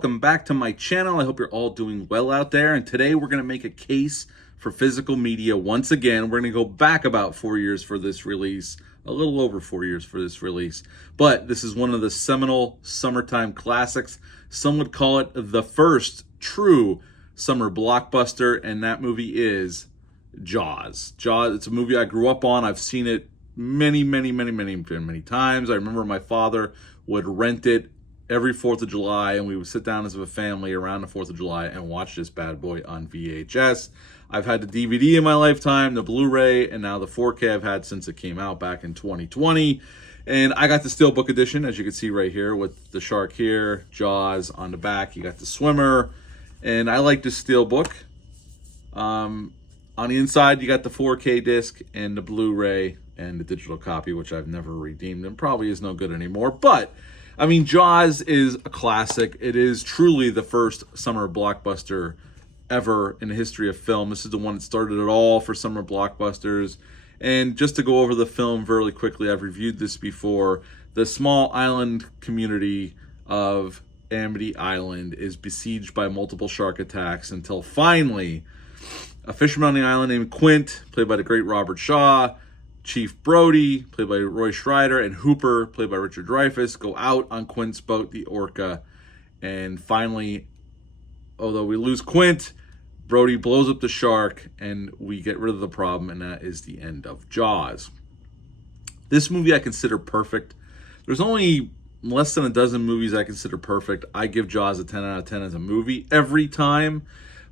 welcome back to my channel. I hope you're all doing well out there. And today we're going to make a case for physical media once again. We're going to go back about 4 years for this release, a little over 4 years for this release. But this is one of the seminal summertime classics. Some would call it the first true summer blockbuster, and that movie is Jaws. Jaws, it's a movie I grew up on. I've seen it many times. I remember my father would rent it every 4th of July, and we would sit down as a family around the 4th of July and watch this bad boy on VHS. I've had the DVD in my lifetime, the Blu-ray, and now the 4K I've had since it came out back in 2020. And I got the Steelbook edition, as you can see right here, with the shark here, Jaws on the back. You got the swimmer, and I like the Steelbook. On the inside, you got the 4K disc and the Blu-ray and the digital copy, which I've never redeemed and probably is no good anymore. But I mean, Jaws is a classic. It is truly the first summer blockbuster ever in the history of film. This is the one that started it all for summer blockbusters. And just to go over the film very quickly, I've reviewed this before. The small island community of Amity Island is besieged by multiple shark attacks until finally a fisherman on the island named Quint, played by the great Robert Shaw, Chief Brody, played by Roy Schreider, and Hooper, played by Richard Dreyfuss, go out on Quint's boat, the Orca. And finally, although we lose Quint, Brody blows up the shark, and we get rid of the problem, and that is the end of Jaws. This movie I consider perfect. There's only less than a dozen movies I consider perfect. I give Jaws a 10 out of 10 as a movie every time.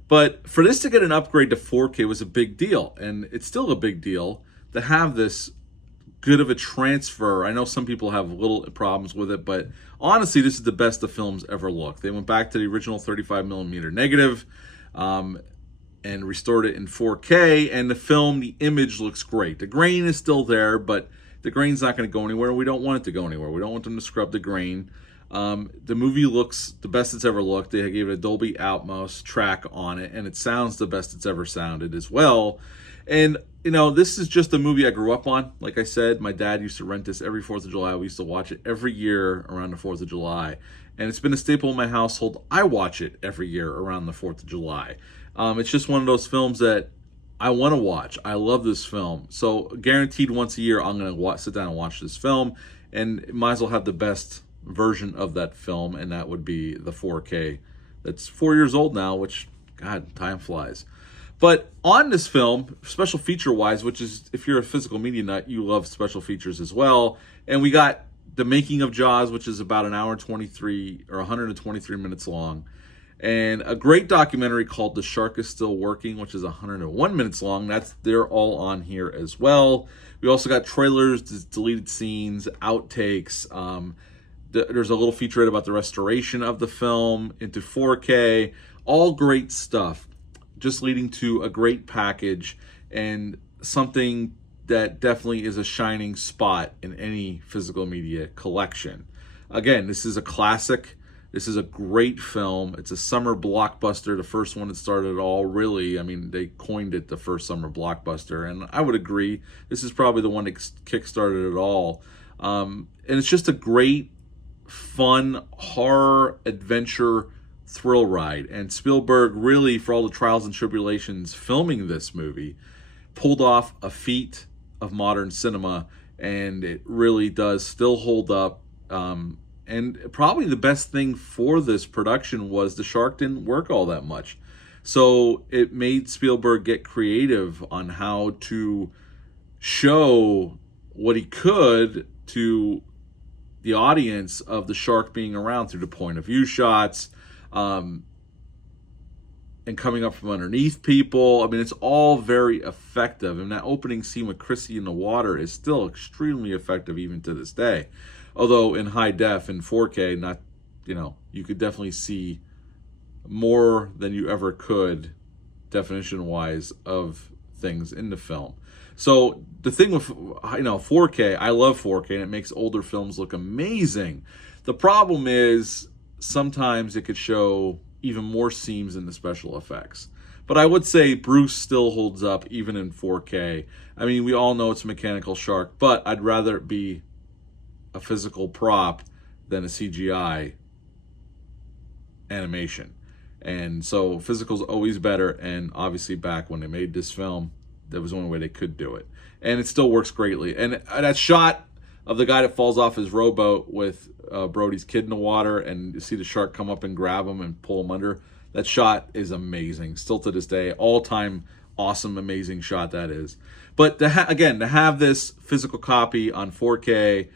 But for this to get an upgrade to 4K was a big deal, and it's still a big deal to have this good of a transfer. I know some people have little problems with it, but honestly, this is the best the film's ever looked. They went back to the original 35mm negative and restored it in 4K, and the film, the image looks great. The grain is still there, but the grain's not going to go anywhere. We don't want it to go anywhere. We don't want them to scrub the grain. The movie looks the best it's ever looked. They gave it a Dolby Atmos track on it, and it sounds the best it's ever sounded as well. And, you know, this is just a movie I grew up on. Like I said, my dad used to rent this every 4th of July. We used to watch it every year around the 4th of July. And it's been a staple in my household. I watch it every year around the 4th of July. It's just one of those films that I want to watch. I love this film. So guaranteed once a year, I'm going to sit down and watch this film. And might as well have the best version of that film, and that would be the 4K. That's 4 years old now, which, God, time flies. But on this film, special feature-wise, which is, if you're a physical media nut, you love special features as well. And we got the making of Jaws, which is about an hour and 23 or 123 minutes long. And a great documentary called The Shark Is Still Working, which is 101 minutes long. They're all on here as well. We also got trailers, deleted scenes, outtakes. There's a little featurette about the restoration of the film into 4K. All great stuff. Just leading to a great package and something that definitely is a shining spot in any physical media collection. Again, this is a classic. This is a great film. It's a summer blockbuster, the first one that started it all, really. I mean, they coined it the first summer blockbuster, and I would agree. This is probably the one that kickstarted it all. And it's just a great, fun, horror, adventure thrill ride. And Spielberg really, for all the trials and tribulations filming this movie, pulled off a feat of modern cinema, and it really does still hold up. And probably the best thing for this production was the shark didn't work all that much. So it made Spielberg get creative on how to show what he could to the audience of the shark being around through the point of view shots, and coming up from underneath people. I mean, it's all very effective. And that opening scene with Chrissy in the water is still extremely effective even to this day. Although in high def, in 4K, not, you know, you could definitely see more than you ever could definition-wise of things in the film. So the thing with, 4K, I love 4K, and it makes older films look amazing. The problem is sometimes it could show even more seams in the special effects. But I would say Bruce still holds up even in 4K. I mean, we all know it's a mechanical shark, but I'd rather it be a physical prop than a CGI animation. And so physical's always better, and obviously back when they made this film, that was the only way they could do it. And it still works greatly. And that shot of the guy that falls off his rowboat with Brody's kid in the water, and you see the shark come up and grab him and pull him under, that shot is amazing. Still to this day, all-time awesome, amazing shot that is. But again, to have this physical copy on 4K,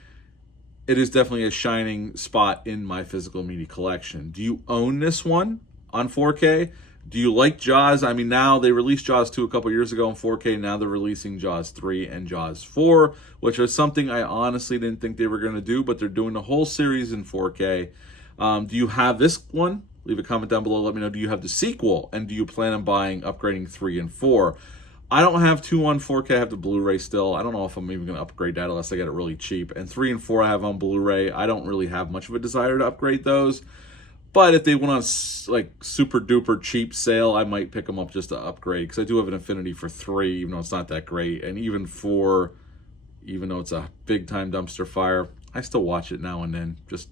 it is definitely a shining spot in my physical media collection. Do you own this one on 4K? Do you like Jaws? I mean, now they released Jaws 2 a couple years ago in 4K. Now they're releasing Jaws 3 and Jaws 4, which is something I honestly didn't think they were going to do, but they're doing the whole series in 4K. Do you have this one? Leave a comment down below. Let me know. Do you have the sequel? And do you plan on upgrading 3 and 4? I don't have 2 on 4K. I have the Blu-ray still. I don't know if I'm even going to upgrade that unless I get it really cheap. And 3 and 4 I have on Blu-ray. I don't really have much of a desire to upgrade those. But if they went on like super duper cheap sale, I might pick them up just to upgrade, because I do have an affinity for 3, even though it's not that great. And even 4, even though it's a big time dumpster fire, I still watch it now and then. Just,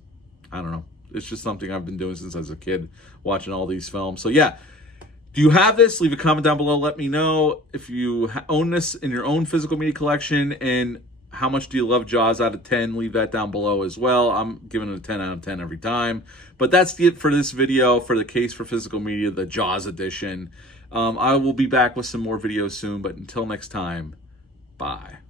I don't know. It's just something I've been doing since I was a kid, watching all these films. So yeah, do you have this? Leave a comment down below. Let me know if you own this in your own physical media collection, and how much do you love Jaws out of 10? Leave that down below as well. I'm giving it a 10 out of 10 every time. But that's it for this video, for the Case for Physical Media, the Jaws edition. I will be back with some more videos soon, but until next time, bye.